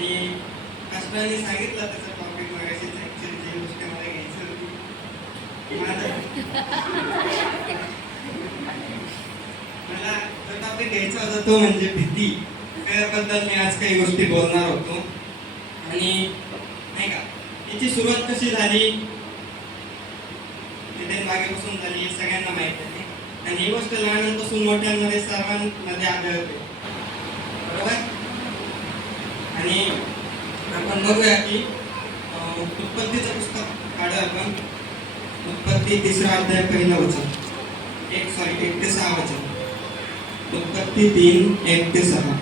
आणि कष्टाने सांगितलं त्याचा टॉपिक मगाशी ऍक्च्युअली जी गोष्ट मला घ्यायची होती मला जो टॉपिक घ्यायचा होता तो म्हणजे भीती. त्याबद्दल मी आज काही गोष्टी बोलणार होतो. आणि नाही का याची सुरुवात कशी झाली, इथे मागेपासून झाली सगळ्यांना माहिती आहे. आणि ही गोष्ट लहानांपासून मोठ्यांमध्ये सर्वांमध्ये आढळते, बरोबर. आणि आपण बघूया की उत्पत्तीचं पुस्तक काढू आपण. उत्पत्ती 3रा अध्याय 1 वचन 1 ते 6 वचन. उत्पत्ती 3 1 ते 6.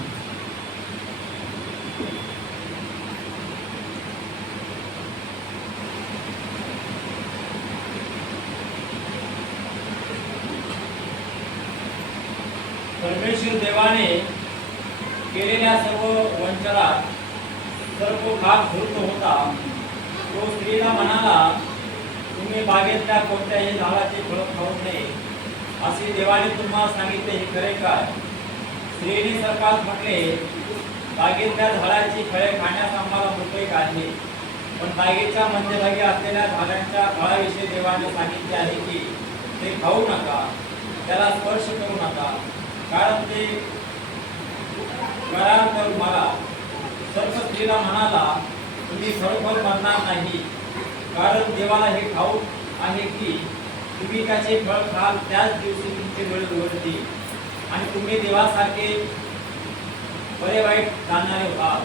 परमेश्वर देवाने केलेल्या सर्व वंचनात सर्व भाग धृत होता. तो स्त्रीला म्हणाला, तुम्ही बागेतल्या कोणत्याही झाडाचे फळ खाऊ नये असे देवाने तुम्हाला सांगितले, हे खरे काय? स्त्रीने सर्पास म्हटले, बागेतल्या झाडाची फळे खाण्यास आम्हाला मोकळीक आहे, पण बागेच्या मध्यभागी असलेल्या झाडांच्या फळाविषयी देवाने सांगितले आहे की ते खाऊ नका, त्याला स्पर्श करू नका, कारण ते कराल तर मला. सर्प स्त्रीला म्हणाला, तुम्ही खरोखर मरणार नाही, कारण देवाला हे ठाऊक आहे की तुम्ही त्याचे फळ खाल त्याच दिवशी तुमचे वेळ उघडतील आणि तुम्ही देवासारखे बरे वाईट जाणणारे व्हाल.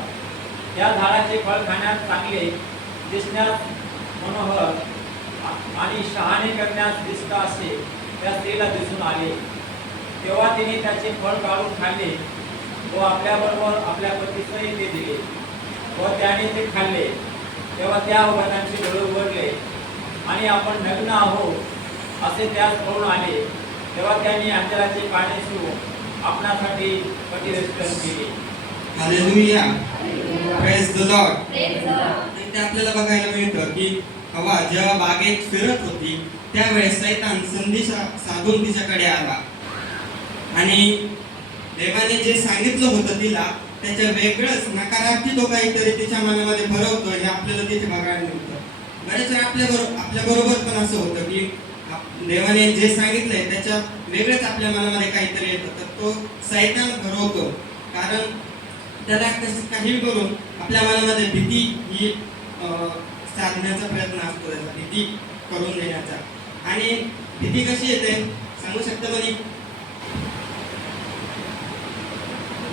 त्या झाडाचे फळ खाण्यास चांगले, दिसण्यास मनोहर आणि शहाणे करण्यास दिसत असे त्या स्त्रीला दिसून आले. तेव्हा तिने त्याचे फळ काढून खाल्ले व आपल्याबरोबर आपल्या पतीसही ते दिले व त्याने ते खाल्ले. तेव्हा त्या वनांचे डोळे उघडले आणि आपण नग्न आहोत असे त्यास कळून आले. तेव्हा त्यांनी अंजराचे पाने शिवून आपणासाठी कटिरक्षण केले. Hallelujah, praise the Lord. ते आपल्याला बघायला मिळतं की हवा जेव्हा बागेत फिरत होती त्यावेळेस सैतान संधी साधून तिच्याकडे आला आणि देवाने जे सांगितलं होतं तिला त्याच्या वेगळंच नकारार्थी तो काहीतरी तिच्या मनामध्ये भरवतो, हे आपल्याला तिथे बघायला मिळतं. बरेच वेळा आपल्या बरोबर पण असं होतं की देवाने जे सांगितलंय त्याच्या वेगळंच आपल्या मनामध्ये काहीतरी येतं, तर तो सैतान भरवतो. कारण त्याला काही करून आपल्या मनामध्ये भीती ही साधण्याचा प्रयत्न असतो, त्याचा भीती करून देण्याचा. आणि भीती कशी येते सांगू शकता म्हणे?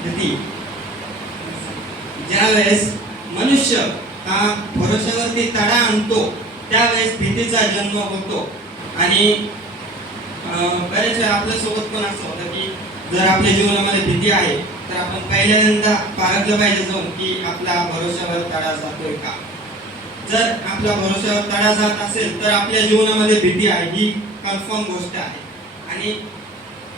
भीती ज्यावेळेस मनुष्य हा भरोश्यावरती तडा आणतो त्यावेळेस भीतीचा जन्म होतो. आणि बरेच वेळा आपल्या सोबत पण असं होतं की जर आपल्या जीवनामध्ये भीती आहे तर आपण पहिल्यांदा पारखलं पाहिजे जाऊन की आपला भरोश्यावर तडा जातोय का. जर आपल्या भरोश्यावर तडा जात असेल तर आपल्या जीवनामध्ये भीती आहे, ही कन्फर्म गोष्ट आहे. आणि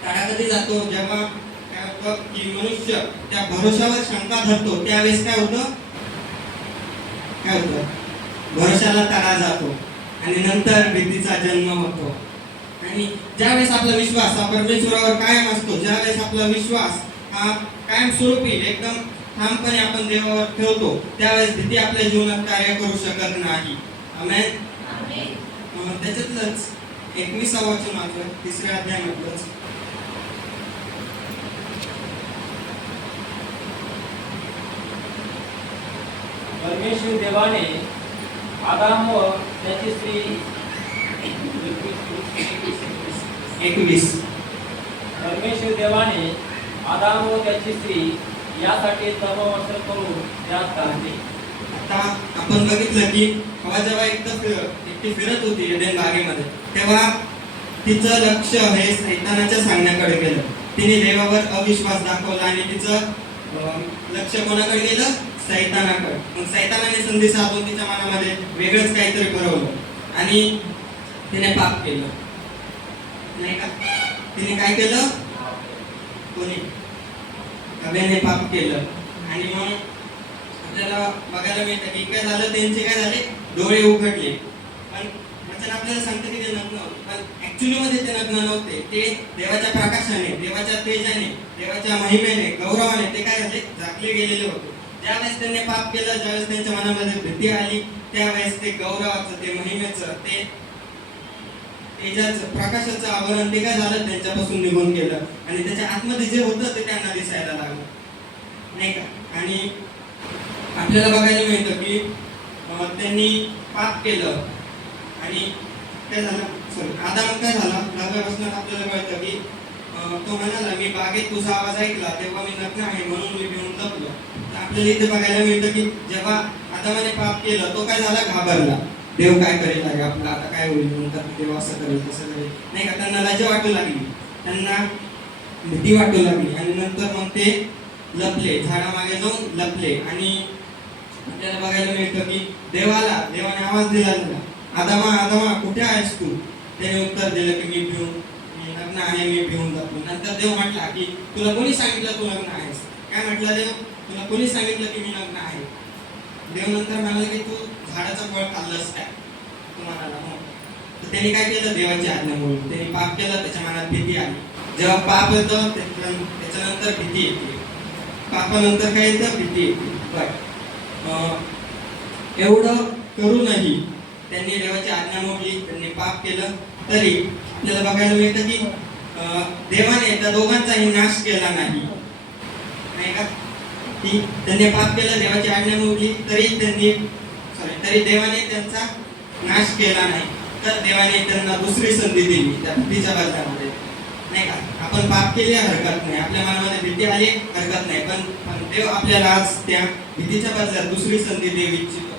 तडा कधी जातो? जेव्हा काय होतं की मनुष्य त्या भरोश्यावर शंका धरतो त्यावेळेस काय होतं भरोश्याला तडा जातो आणि नंतर भीतीचा जन्म होतो. आणि ज्यावेळेस आपला विश्वास हा परमेश्वरावर कायम असतो, ज्यावेळेस आपला विश्वास हा कायम स्वरूपी एकदम ठामपणे आपण देवावर ठेवतो त्यावेळेस भीती आपल्या जीवनात कार्य करू शकत नाही. आमेन. त्याच्यातलंच 21 वचन वाचलं 3ऱ्या अध्यायामधलंच. परमेश्वर देवाने आदाम व त्याची स्त्री 21 परमेश्वर देवाने आदाम व त्याची स्त्री यासाठी तपवस्त्र करून त्यात घातले. आता आपण बघितलं की हवा जेव्हा एकटी फिरत होती एडेन बागेमध्ये तेव्हा तिचं लक्ष हे सैतानाच्या सांगण्याकडे गेलं. तिने देवावर अविश्वास दाखवला आणि तिचं लक्ष कोणाकडे गेलं? सैतानाकडे. मग सैतानाने संधी साधून तिच्या मनामध्ये वेगळंच काहीतरी भरवलं आणि तिने पाप केलं, नाही का? तिने काय केलं? कोणी? हवेने पाप केलं. आणि मग आपल्याला बघायला मिळतं की काय झालं, त्यांचे काय झाले? डोळे उघडले. पण वचन आपल्याला सांगतं की ते नग्न होते, पण ऍक्च्युअली मध्ये ते नग्न नव्हते. ते देवाच्या प्रकाशाने, देवाच्या तेजाने, देवाच्या महिमेने, गौरवाने ते काय झाले? झाकले गेलेले होते. ज्यावेळेस त्यांनी पाप केलं, ज्यावेळेस त्यांच्या मनामध्ये भीती आली, त्यावेळेस ते गौरवाचं, ते महिमेचं, ते तेजाचं, प्रकाशाचं आवरण ते काय झालं, त्यांच्यापासून निघून गेलं आणि त्याच्या आतमध्ये जे होतं ते त्यांना दिसायला लागलं, नाही का? आणि आपल्याला बघायला मिळतं की त्यांनी पाप केलं आणि काय झालं, सॉरी, आदाम काय झाला, 10व्या वचनात आपल्याला कळतं की तो म्हणाला, मी बागेत तुझा आवाज ऐकला तेव्हा मी नग्न आहे म्हणून मी भिवून लपलो. तर आपल्याला इथे बघायला मिळतं की जेव्हा आदामाने पाप केलं, तो काय झाला, घाबरला. देव काय करेल आहे आपलं, आता काय होईल, नंतर देव असं करेल तसं करेल, नाही का? त्यांना लाज वाटू लागली, त्यांना भीती वाटू लागली आणि नंतर मग ते लपले, झाडामागे जाऊन लपले. आणि आपल्याला बघायला मिळतं की देवाने आवाज दिला त्याला, आदामा आदामा कुठे आहेस तू? त्याने उत्तर दिलं की मी नग्न आहे, मी भिवून जातो. नंतर देव म्हटला की तुला कोणी सांगितलं तू नग्न आहेस? काय म्हटलं देव? तुला कोणी सांगितलं की मी नग्न आहे? देव नंतर म्हणाले की तू झाडाचं फळ खाल्लंस काय? तू म्हणाला हो. तर त्यांनी काय केलं, देवाची आज्ञा मोडली, त्यांनी पाप केलं, त्याच्या मनात भीती आली. जेव्हा पाप येतं त्याच्यानंतर भीती येते, पापानंतर काय येतं, भीती येते. एवढं करूनही त्यांनी देवाची आज्ञा मोडली, त्यांनी पाप केलं, तरी आपल्याला बघायला मिळतं की देवाने त्या दोघांचाही नाश केला नाही, नाही का? की त्यांनी पाप केलं, देवाची आज्ञा मोडली, तरी देवाने त्यांचा नाश केला नाही. तर देवाने त्यांना दुसरी संधी दिली त्या भीतीच्या बदल्यामध्ये, नाही का? आपण पाप केले हरकत नाही, आपल्या मनामध्ये भीती आली हरकत नाही, पण देव आपल्याला आज त्या भीतीच्या बदल्यात दुसरी संधी देऊ इच्छितो.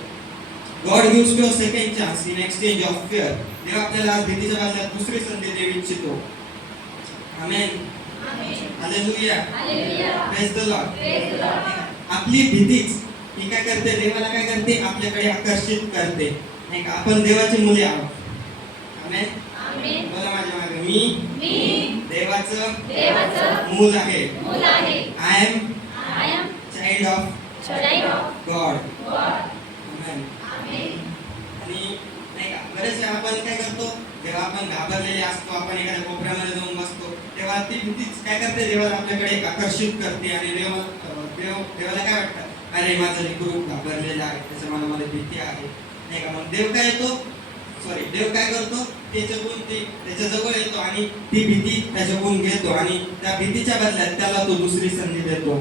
God gives you a second chance in exchange of fear. देव आपल्याला आज भीतीच्या बदल्यात दुसरी संधी देऊ इच्छितो. आमेन. हालेलुया. Praise the Lord. आपली भीतीच ही काय करते, देवाला काय करते, आपल्याकडे आकर्षित करते, नाही का? आपण देवाची मुले आहोत. आमेन. बोला माझ्या मागे, मी देवाचं मूल आहे. I am child of God. Amen. आणि नाही का, बरेच वेळा आपण काय करतो, जेव्हा आपण घाबरलेले असतो, आपण एखाद्या कोपऱ्यामध्ये जाऊन बसतो, तेव्हा ती भीतीच काय करते, देवाला आपल्याकडे आकर्षित करते. आणि देवाला काय वाटतं, अरे माझं लेकरू घाबरलेलं आहे, त्याच्या मनामध्ये भीती आहे, नाही का? मग देव काय करतो, त्याच्या जवळ येतो आणि ती भीती त्याच्याकडून घेतो आणि त्या भीतीच्या बदल्यात त्याला तो दुसरी संधी देतो.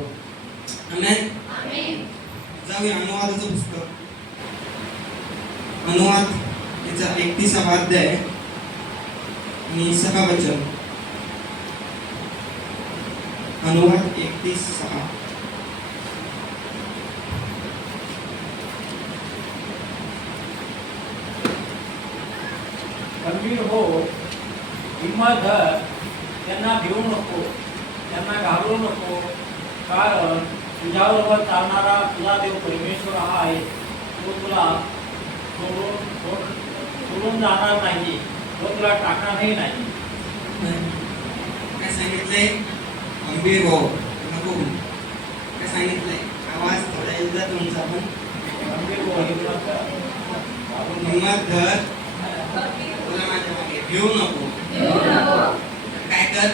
आमेन. जाऊया अनुवादाचं पुस्तक, अनुवाद त्याचा 31वा अध्याय आणि 6 वचन. अनुवाद 31:6. गंभीर हो, हिम्मत धर, त्यांना भिवू नको, त्यांना घाबरू नको, कारण तुझ्याबरोबर चालणारा तुझा देव परमेश्वर हा आहे. तो तुला सोडून जाणार नाही, तो तुला टाकणारही नाही. काय सांगितलंय? गंभीर हो, नको. काय सांगितलंय? आवाज थोडा एकदा तुमचा पण. गंभीर हो, हिम्मत धर. बोला माझ्या मागे, भिवू नको. काय कर,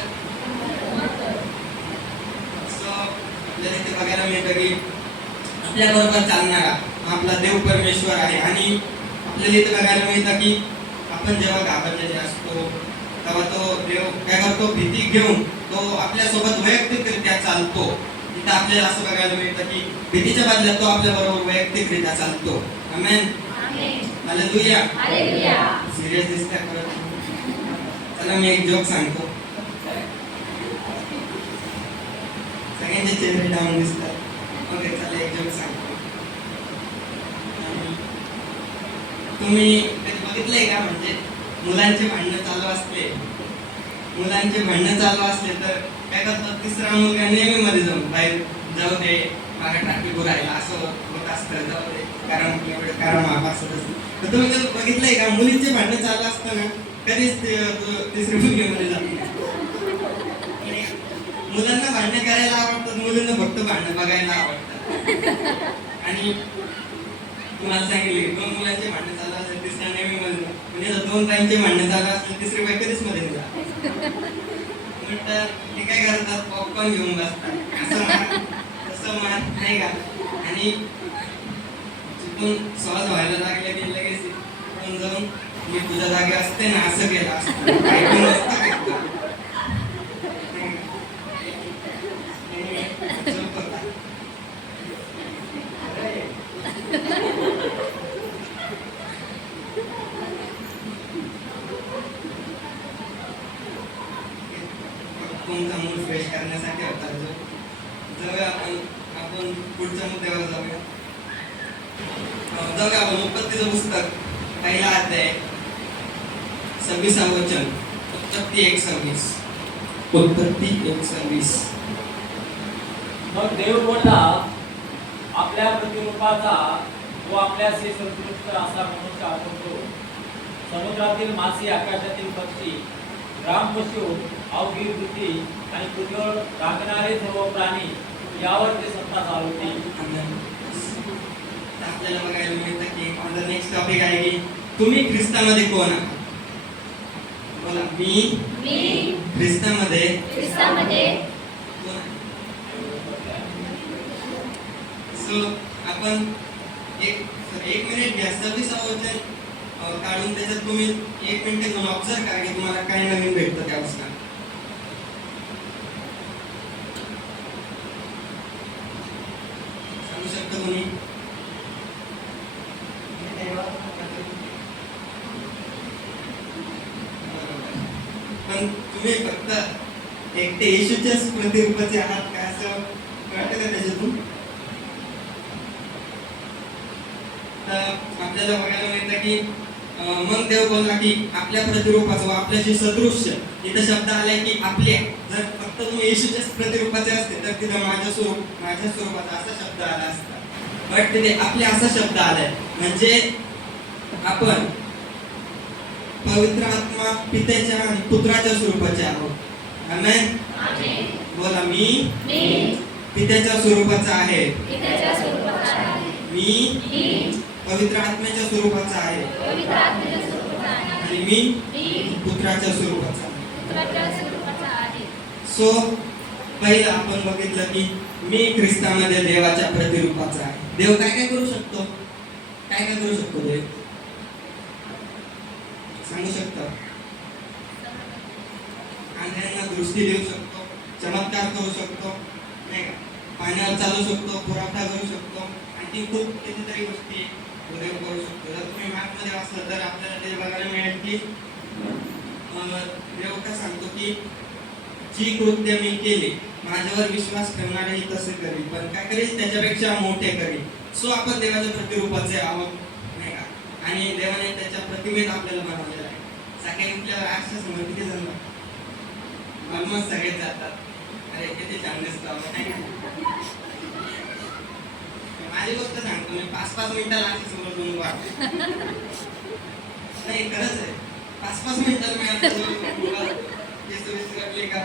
असं आपल्याला इथे बघायला मिळतं की आपल्या बरोबर चालणारा आपला देव परमेश्वर आहे. आणि आपल्याला इथे बघायला मिळतं की आपण जेव्हा घाबरलेले असतो तेव्हा तो देव काय करतो, भीती घेऊन तो आपल्यासोबत वैयक्तिकरित्या चालतो. इथं आपल्याला असं बघायला मिळतं की भीतीच्या बदल्यात तो आपल्या बरोबर वैयक्तिकरित्या चालतो. आमेन. हालेलुया. सिरियस दिसतंय खरं. चला मी एक जोक सांगतो. सगळ्यांचे चेहरे डाऊन दिसतात. ओके, चला एक जोक सांगतो. तुम्ही कधी बघितलंय का, म्हणजे मुलांचे भांडणं चालू असले तर काय करतात, तिसरा मुलगा नेहमी मध्ये जाऊन बाहेर, जाऊ दे मला ट्रॅफिक राहिला, असं होत असतं, जाऊ दे कारण असं असतं. तर तुम्ही कधी बघितलंय का, मुलींचे भांडणं चालू असताना कधीच तिसरी मुलगीमध्ये जात नाही. मुलांना भांडणं करायला आवडतात, मुलींना फक्त भांडणं बघायला आवडतात. आणि तुम्हाला सांगितले 2 मुलांचे भांडणं चालू असेल, तिसऱ्या नेहमी मध्ये, म्हणजे 2 बाईंचे भांडणं चालू असतील, तिसरी बाई कधीच मध्ये नाही जात. ते काय करतात, पॉपकॉर्न घेऊन बसतात, असं मार नाही का? आणि आणि चुकून सहज व्हायला लागले की लगेच पण जाऊन मी तुझ्या जागी असते ना असं केलं असतं ऐकून नसतं घेतलं. चूक होता. कोणता मूड फ्रेश करण्यासाठी होता जो. जाऊया आपण पुढच्या मुद्द्यावर जाऊया. जाऊया आपण उत्पत्तीचं पुस्तक पहिला अध्याय 26 वचन. उत्पत्ती 1:26. उत्पत्ती 1:26. मग देव बोलला, आपल्या प्रतिरूपाचा व आपल्याशी संतुष्ट असा मनुष्य आठवतो. समुद्रातील मासे, आकाशातील पक्षी, ग्रामपशु, अवघी वृत्ती आणि पृथ्वीवर राखणारे सर्व प्राणी यावर ते सत्ता चालवतील. आपल्याला बघायला मिळतं की माझा नेक्स्ट टॉपिक आहे की तुम्ही ख्रिस्तामध्ये कोण आहात. बोला, मी ख्रिस्तामध्ये कोण आहे. सो आपण एक मिनिट घ्या. 26 वचन काढून त्याच्यात तुम्ही 1 मिनिट घेऊन ऑब्झर्व करा की तुम्हाला काय नवीन भेटतं त्यापासून. सांगू शकता कोणी. पण तुम्ही फक्त एकटे येशूच्याच प्रतिरूपाचे आहात का असं वाटतं का त्याच्यातून. तर आपल्याला बघायला मिळतं की मग देव बोलला की आपल्या प्रतिरूपाचं व आपल्याशी सदृश्य. इथं शब्द आलाय की आपल्या. जर फक्त तुम्ही येशूच्याच प्रतिरूपाचे असते तर तिथं माझ्या स्वरूपाचा असा शब्द आला असता. बट तिथे आपल्या असा शब्द आलाय म्हणजे आपण पवित्र आत्मा पित्याच्या आणि पुत्राच्या स्वरूपाचे आहोत. आमेन. बोला, मी पित्याच्या स्वरूपाचा आहे. मी पवित्र आत्म्याच्या स्वरूपाचा आहे आणि मी पुत्राच्या स्वरूपाचा आहे. सो पहिलं आपण बघितलं की मी ख्रिस्तामध्ये देवाच्या प्रतिरूपाचा आहे. देव काय काय करू शकतो. काय काय करू शकतो देव सांगू शकता. अंधाऱ्यांना दृष्टी देऊ शकतो, चमत्कार करू शकतो, नाही का, पाण्यावर चालू शकतो, पुरवठा करू शकतो, आणखी खूप कितीतरी गोष्टी देव करू शकतो. जर तुम्ही मॅथमध्ये वाचलं तर आपल्याला ते बघायला मिळेल की देव काय सांगतो की जी कृत्य मी केली माझ्यावर विश्वास ठेवणारेही तसे करी, पण काय करेल त्याच्यापेक्षा मोठे करी. सो आपण देवाच्या प्रतिरूपाचे आहोत, नाही का, आणि देवाने त्याच्या प्रतिमेत आपल्याला बनवलेलं आहे. सकाळी उठल्यावर आरशा समोर किती जण ऑलमोस्ट सगळेच जातात. अरे किती छान दिसतं. माझी गोष्ट सांगतो मी 5-5 मिनिटाला आरशा समोर जाऊन उभा नाही, खरंच आहे. 5-5 मिनिटाला मी आरशा समोर उभा विसरली का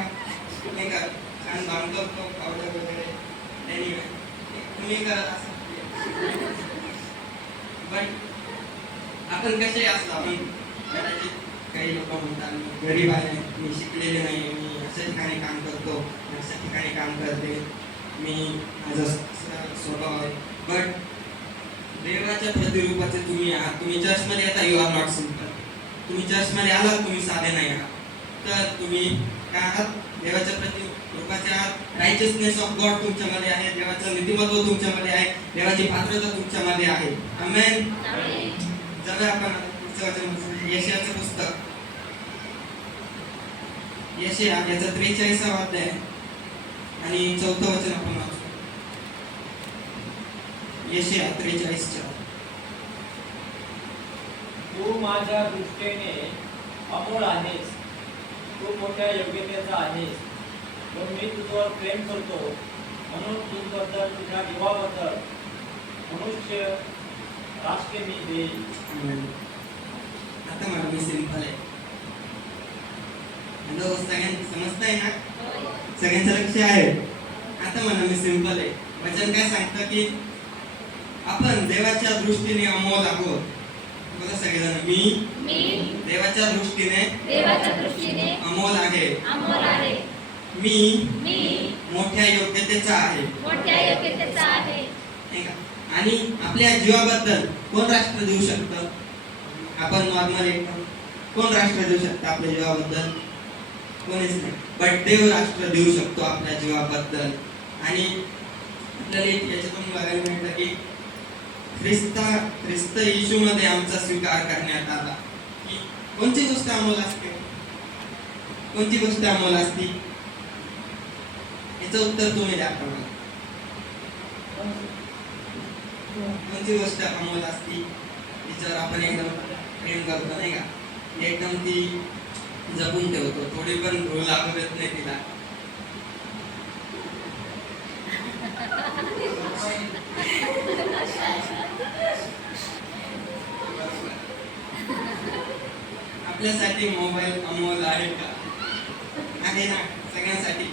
नाही का, छान काम करतो, पावडर वगैरे एनिवे तुम्ही करत असं. बट आपण कसे असतो, आपण कदाचित काही लोक म्हणतात मी गरीब आहे, मी शिकलेले नाही, मी अशा ठिकाणी काम करतो, अशा ठिकाणी काम करते, मी माझा स्वभाव आहे. बट देवाच्या प्रतिरूपाचे तुम्ही आहात. तुम्ही चर्चमध्ये येता, यू आर नॉट सिम्पल. तुम्ही चर्चमध्ये आलात, तुम्ही साधे नाही आहात, तर तुम्ही काय आहात, देवाच्या प्रतिरूपाचे आहात. रायचियसनेस ऑफ गॉड तुमच्यामध्ये आहे, देवाचं नीतिमत्व तुमच्यामध्ये आहे, देवाची पात्रता तुमच्यामध्ये आहे. आमेन. जाऊया आपण पुढचं वचन, यशायाचं पुस्तक. यशाया याचा 43वा अध्याय आणि 4थं वचन आपण वाचू. यशाया 43:4. तू माझ्या दृष्टीने अमोल आहेस, तू मोठ्या योग्यतेचा आहेस, व मी तुझ्यावर प्रेम करतो, म्हणून तुझ्याबद्दल, तुझ्या जीवाबद्दल मनुष्य राष्ट्र मी देईल. आता मला मी सिंपल आहे. हॅलो, सगळ्यांना समजतंय ना, सगळ्यांचं लक्ष आहे. आता मला मी सिंपल आहे. वचन काय सांगतं की आपण देवाच्या दृष्टीने अमोल आहोत. बघा सगळेजण, मी देवाच्या दृष्टीने अमोल आहे. मी मोठ्या योग्यतेचा आहे. नाही का? आणि आपल्या जीवाबद्दल कोण राष्ट्र देऊ शकतं? आपण नॉर्मल एकदम कोण राष्ट्र देऊ शकतं आपल्या जीवाबद्दल? कोणीच नाही. बट देव राष्ट्र देऊ शकतो आपल्या जीवाबद्दल. आणि आपल्याला याच्यातून बघायला मिळतं की ख्रिस्त येशूमध्ये आमचा स्वीकार करण्यात आला. की कोणती गोष्ट अमोल असते? कोणती गोष्ट अमोल असते? याचं उत्तर तुम्ही द्या आपल्याला. कोणती गोष्ट अमोल असते तिच्यावर आपण एकदम प्रेम करतो नाही का? एकदम ती जपून ठेवतो, थोडी पण धूळ लागू देत नाही तिला. आपल्यासाठी मोबाईल अमोल आहे का? आहे ना, सगळ्यांसाठी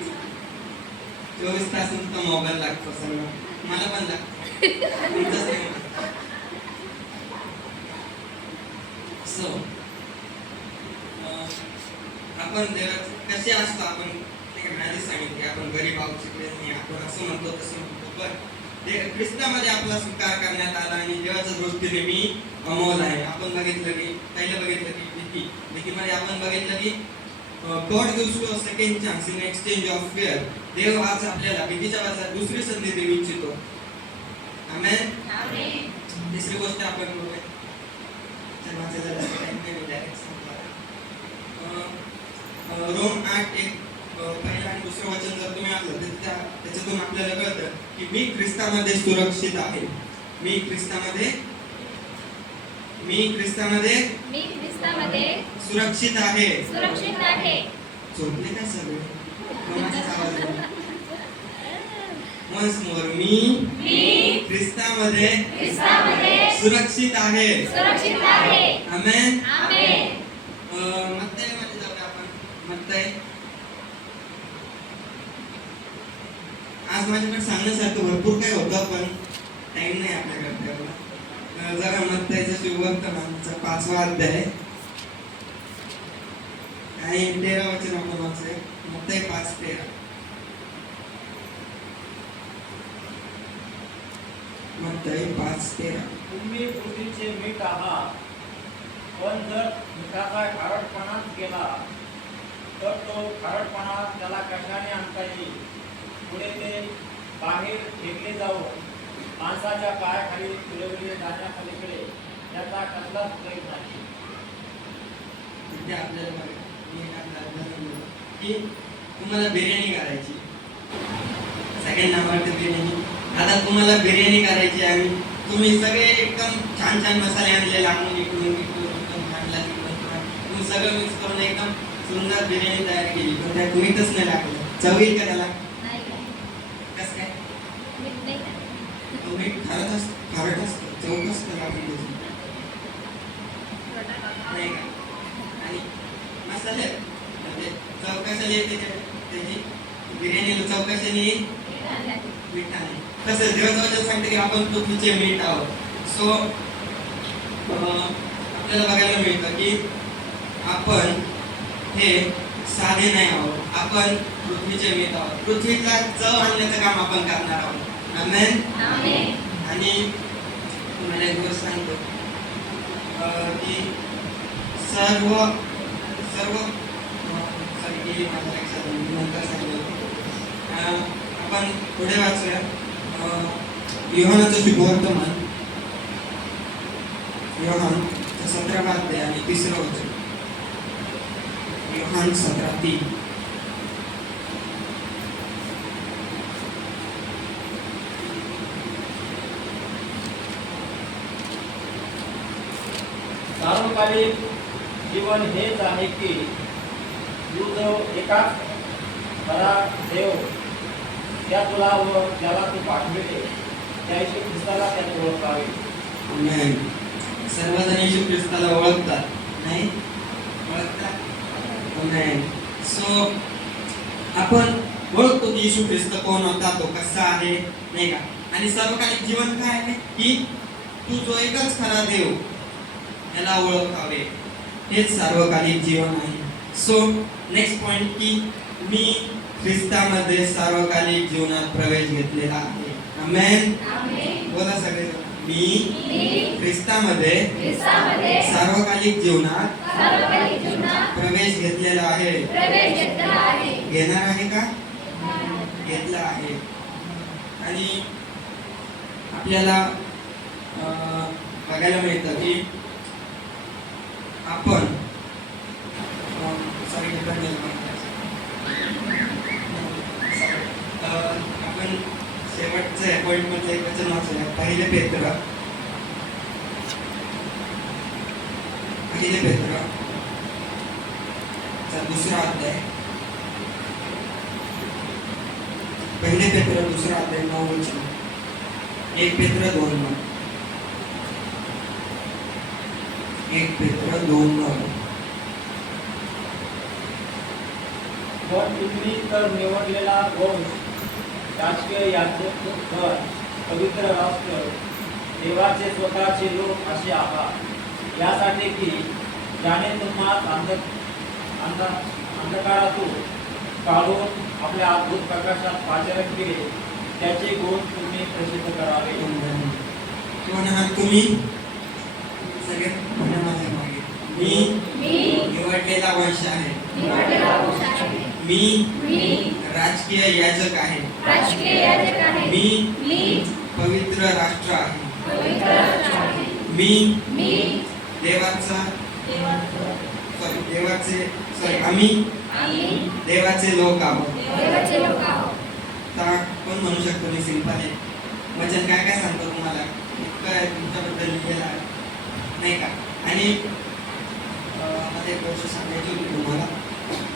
24 तास नुसता मोबाईल लागतो सर्व. मला पण लागतो. तुमचंच नाही मला. सो आपण कसे असतो? आपण आधी सांगितले आपण गरीब आहोत, शिकले नाही, आपण असं म्हणतो तसं म्हणतो. पण ख्रिस्तामध्ये आपला स्वीकार करण्यात आला आणि देवाच्या दृष्टीने मी अमोल आहे. आपण बघितलं की पहिलं बघितलं की भीतीमध्ये आपण बघितलं की God gives you a second chance in exchange of fear. देव आज आपल्याला भीतीच्या बदल्यात दुसरी संधी देऊ इच्छितो. आमेन. तिसरी गोष्ट आपण बघूया. रोम 8:1 पहिलं आणि दुसरं वचन जर तुम्ही आलं तर त्याच्यातून आपल्याला कळतं की मी ख्रिस्तामध्ये सुरक्षित आहे. मी ख्रिस्तामध्ये सुरक्षित आहे. झोपले काय सगळे? कोणाचाच आवाज येतो? once more मी ख्रिस्तामध्ये सुरक्षित आहे. आमेन. मत्तई मध्ये जाऊया आपण. मत्तई. आज माझ्याकडे सांगण्यासारखं भरपूर काही होतं पण टाइम नाही आपल्याकडे. जरा मत्तईचा सुवर्तमानचा 5वा अध्याय आणि 13 वचन आपण वाचूया. मत्तई 5:13. मत्तई 5:13. तुम्ही पृथ्वीचे मीठ आहात, पण जर मिठाचा खारटपणाच गेला तर तो खारटपणा त्याला कशाने आणता येईल? पुढे ते बाहेर फेकले जाऊन माणसाच्या पायाखाली फिरवले जाण्यापलीकडे त्याचा कसलाच उपयोग नाही. म्हणजे आपल्याला की तुम्हाला बिर्याणी करायची. Second number biryani. आता तुम्हाला बिर्याणी करायची आणि तुम्ही सगळे एकदम छान छान मसाले आणले, लांबून इकडून तुम्ही सगळं मिक्स करून एकदम सुंदर बिर्याणी तयार केली. पण त्यात मीठच नाही लागलं. चव येईल का त्याला? कसं काय? मीठ खारट असतं. चव कसं लागली नाही का? आणि मसाले म्हणजे चव कशाला येते त्याची? बिर्याणीला चव कशाने येईल? मिठाने. तसं देवाचं वचन सांगते की आपण पृथ्वीचे मीठ आहोत. सो आपल्याला बघायला मिळतं की आपण हे साधे नाही आहोत. आपण पृथ्वीचे मीठ आहोत. पृथ्वीला चव आणण्याचं काम आपण करणार आहोत. आमेन. आणि तुम्हाला एक गोष्ट सांगतो की सर्व सॉरी माझ्या लक्षात नंतर सांगितलं. आपण पुढे वाचूया. योहानाचं शुभवर्तमान, योहान 17 अध्याय आणि 3 वचन. योहान 17:3. सार्वकालिक जीवन हेच आहे की तू जो एकाच खरा देव त्या तुला व ज्याला तू पाठविले त्या येशू ख्रिस्ताला त्यात ओळखावे. आमेन. सर्वजण येशू ख्रिस्ताला ओळखतात नाही? ओळखतात. आमेन. सो आपण ओळखतो की येशू ख्रिस्त कोण होता, तो कसा आहे नाही का? आणि सर्वकालिक जीवन काय आहे की तू जो एकच खरा देव याला ओळखावे. हेच सार्वकालिक जीवन आहे. सो नेक्स्ट पॉइंट की मी ख्रिस्तामध्ये सार्वकालिक जीवनात प्रवेश घेतलेला आहे. आमेन. मी ख्रिस्तामध्ये सार्वकालिक जीवनात प्रवेश घेतलेला आहे. घेणार आहे का? घेतला आहे. आणि आपल्याला बघायला मिळतं की आपण आपण शेवटचं अपॉइंटमेंटचं एक वचन वाचूया. पहिले पेत्र दुसरा अध्याय. पहिले पेत्र दुसरा अध्याय 9 वचन. 1 पेत्र 2:9. 1 पेत्र 2:9. पण तुम्ही तर निवडलेला वंश, राजकीय याजक घर, पवित्र राष्ट्र, देवाचे स्वतःचे लोक असे आहात, यासाठी की ज्याने तुम्हाला अंधकारातून काढून आपल्या अद्भुत प्रकाशात पाचारण केले, त्याचे गुण तुम्ही प्रसिद्ध करावे. तुम्ही सगळे माझ्या मागे. मी निवडलेला वंश आहे. मी राजकीय याजक आहे. मी पवित्र राष्ट्र आहे. मी आम्ही देवाचे लोक आहोत. कोण म्हणू शकतो मी सिंपल आहे. वचन काय काय सांगतो तुम्हाला, काय तुमच्याबद्दल लिहिलेलं आहे नाही का? आणि मला एक गोष्ट सांगायची होती तुम्हाला,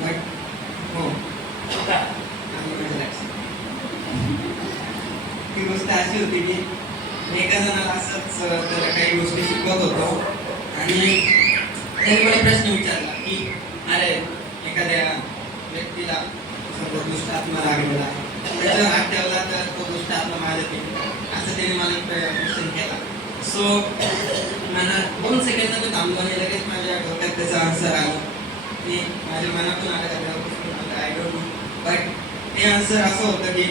बट हो ती गोष्ट अशी होती की एका जणाला असंच त्याला काही गोष्टी शिकवत होतो आणि त्याने मला प्रश्न विचारला की अरे एखाद्या व्यक्तीला समजा दुष्ट आत्मा लागलेला आहे, त्याच्यावर हात ठेवला तर तो दुष्ट आत्मा माझ्यात येईल, असं त्याने मला क्वेश्चन केला. सो मला 2 सेकंद मी थांबलो आणि लगेच माझ्या डोक्यात त्याचा आन्सर आला. ते माझ्या मनातून आलं का आय डोंट नो, बट ते आन्सर असं होतं की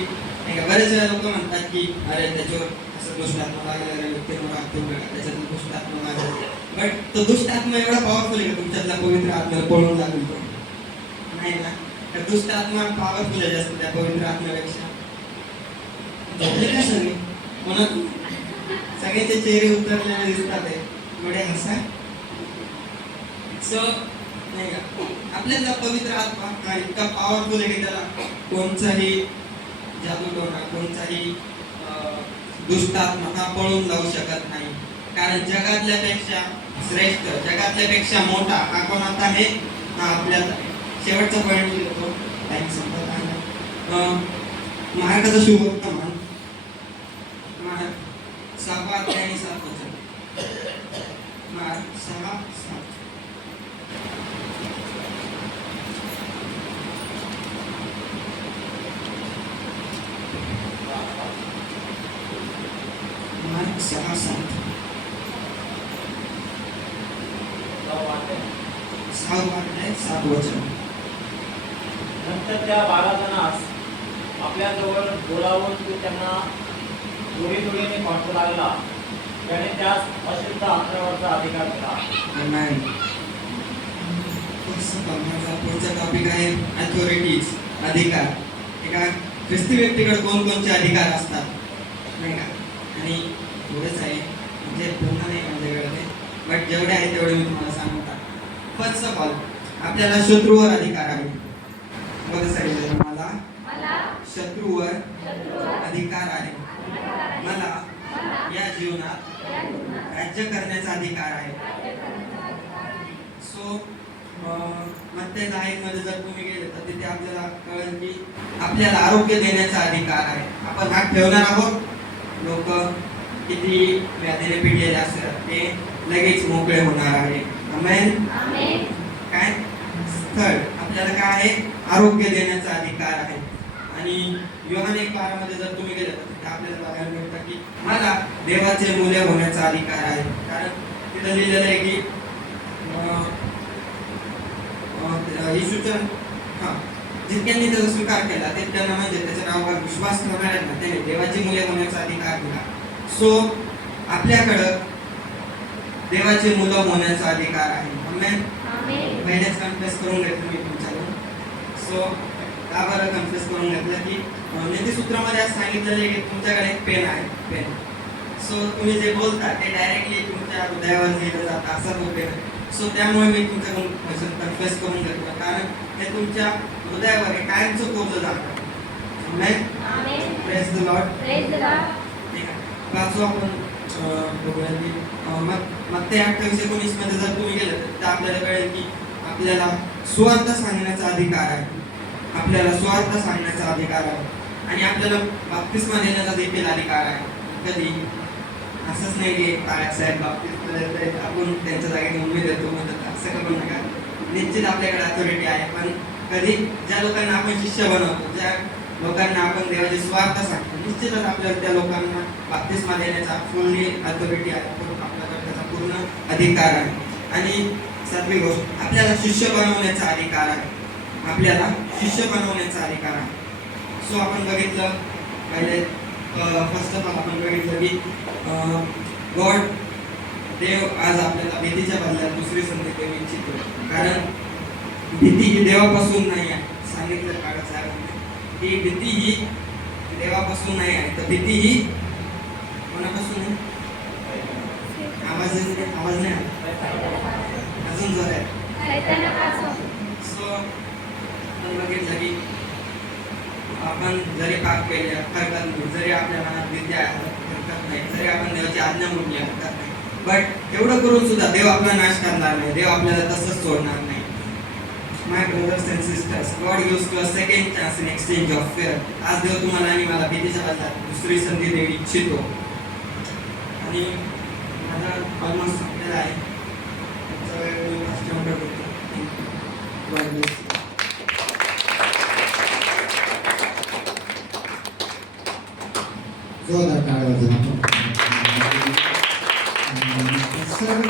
बरेच वेळा लोक म्हणतात की अरे त्याच्यावर असं दुष्ट आत्मा लागलेला व्यक्तीवर हात ठेवू नका, त्याच्यातून दुष्ट आत्मा माझ्यात. बट तो दुष्ट आत्मा एवढा पॉवरफुल आहे का तुमच्यातला पवित्र आत्म्याला पळून लागेल तो? नाही ना. तर दुष्ट आत्मा पॉवरफुल आहे जास्त त्या पवित्र आत्म्यापेक्षा. झोपले का सगळे? म्हणून सगळ्यांचे चेहरे उतरलेले दिसतात आहे, थोडे हसा. सो नाही का, आपल्याला पवित्र आत्मा हा इतका पॉवरफुल आहे की त्याला कोणताही जादूटोणा, कोणताही दुष्ट आत्मा हा पळून जाऊ शकत नाही. कारण जगातल्यापेक्षा श्रेष्ठ, जगातल्यापेक्षा मोठा हा कोणाचा आहे? हा आपल्याला. शेवटचा पॉईंट देतो, टाइम संपत आहे. मार्गाचा शुभवर्तमान 6 अध्याय आणि 7 वचन. मार्क 6:7. मार्क 6:7. 6:7 वचन. नंतर त्या 12 जणांस आपल्याजवळ बोलावून तो त्यांना जोडीने पाठवू लागला. त्याने त्यास अशुद्ध आत्म्यावरचा अधिकार दिला. आमेन. पुढचा टॉपिक आहे अथॉरिटीज, अधिकार. एका ख्रिस्ती व्यक्तीकडे कोणकोणते अधिकार असतात नाही का? आणि थोडेच आहे, म्हणजे पूर्ण नाही माझ्याकडे, बट जेवढे आहे तेवढे मी तुम्हाला सांगता. फर्स्ट ऑफ ऑल आपल्याला शत्रूवर अधिकार आहे. बरं सांगितलं मला, शत्रूवर अधिकार आहे. मला या जीवनात राज्य करण्याचा अधिकार आहे. सो मत्ते 10 मध्ये जर तुम्ही गेले तर तिथे आपल्याला कळेल की आपल्याला आरोग्य देण्याचा अधिकार आहे. आपण हात ठेवणार आहोत, लोक किती व्याधीने पिडलेले असतात ते लगेच मोकळे होणार आहे. आमेन. काय स्थळ आपल्याला काय आहे? आरोग्य देण्याचा अधिकार आहे. आणि योहान 1:12 मध्ये जर तुम्ही गेले तर तिथे आपल्याला बघायला मिळतं की मला देवाचे मुले होण्याचा अधिकार आहे. कारण तिथे लिहिलेलं आहे की येशूच्या जितक्यांनी त्याचा स्वीकार केला ते त्यांना, म्हणजे त्याच्या नावावर विश्वास ठेवणाऱ्यांना त्याने देवाची मुले होण्याचा अधिकार दिला. सो आपल्याकडं देवाचे मुलं होण्याचा अधिकार आहे. आमेन. पहिलेच कन्फेस करून घेतलं मी तुमच्याकडून. सो का बरं कन्फेस करून घेतलं की नीतिसूत्रामध्ये असं सांगितलेलं आहे की तुमच्याकडे एक पेन आहे, पेन. सो तुम्ही जे बोलता ते डायरेक्टली तुमच्या हृदयावर लिहिलं जातं असं बोलते. सो त्यामुळे मी तुमच्याकडून कन्फेस करून घेतलं, कारण ते तुमच्या हृदयावर हे कायमचं कोरलं जातं. आमेन. Praise the Lord. ठीक आहे. पाचवा आपण बघूया की मत्ती 28:19 मध्ये जर तुम्ही गेलं तर आपल्याला कळेल की आपल्याला सुवार्थ सांगण्याचा अधिकार आहे. आपल्याला सुवार्थ सांगण्याचा अधिकार आहे आणि आपल्याला बाप्तिस्मा देण्याचा देखील अधिकार आहे. कधी असंच नाही की साहेब बाप्तिस्मा देत आपण त्यांच्या जागी उमेद देतो म्हणतात असं करू नका. निश्चित आपल्याकडे अथॉरिटी आहे, पण कधी ज्या लोकांना आपण शिष्य बनवतो, ज्या लोकांना आपण देवाचे स्वार्थ सांगतो, निश्चितच आपल्याला त्या लोकांना बाप्तिस्मा देण्याचा फुल्ली अथॉरिटी आहे, आपल्याकडे त्याचा पूर्ण अधिकार आहे. आणि सातवी गोष्ट, आपल्याला शिष्य बनवण्याचा अधिकार आहे. आपल्याला शिष्य बनवण्याचा अधिकार आहे. सो आपण बघितलं पहिले फर्स्ट ऑफ ऑल आपण बघितलं की गॉड देव आज आपल्याला भीतीच्या बदल्यात दुसरी संधी देऊ इच्छितो, कारण भीती ही देवापासून नाही आहे. सांगितलं कागद साहेबांनी की भीती ही देवापासून नाही आहे, तर भीती ही कोणापासून आहे? आवाज नाही अजून जोर आहे. सो आपण बघितलं की आपण जरी पाप केले हरकत नाही, जरी आपल्या मनात भीती आहे हरकत नाही, जरी आपण देवाची आज्ञा मोडली हरकत नाही, बट एवढं करून सुद्धा देव आपला नाश करणार नाही. देव आपल्याला तसंच सोडणार नाही. My brothers and sisters, God gives to a second chance in exchange of fear. आज देव तुम्हाला आणि मला भीतीच्या बदल्यात दुसरी संधी देऊ इच्छितो. आणि माझा ऑलमोस्ट संपलेला आहे. जोरदार टाळ्या वाजवा. सर्व